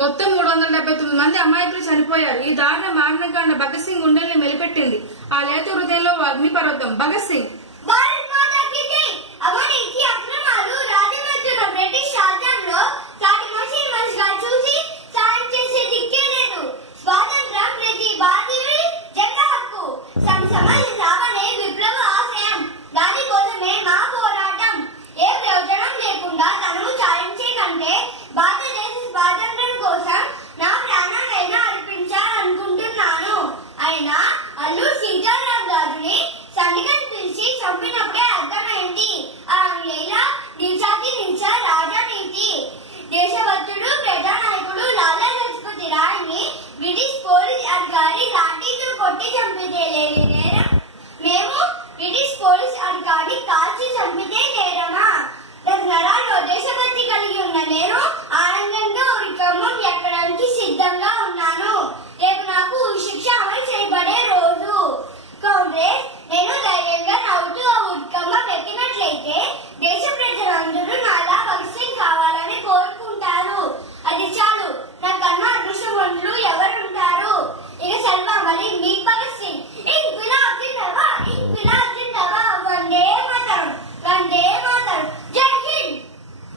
మొత్తం 379 మంది అమాయకులు చనిపోయారు. ఈ దారుణ మారణకాండ భగత్ సింగ్ గుండెల్ని మెలిపెట్టింది. ఆ లేత హృదయంలో అగ్నిపర్వతం భగత్ సింగ్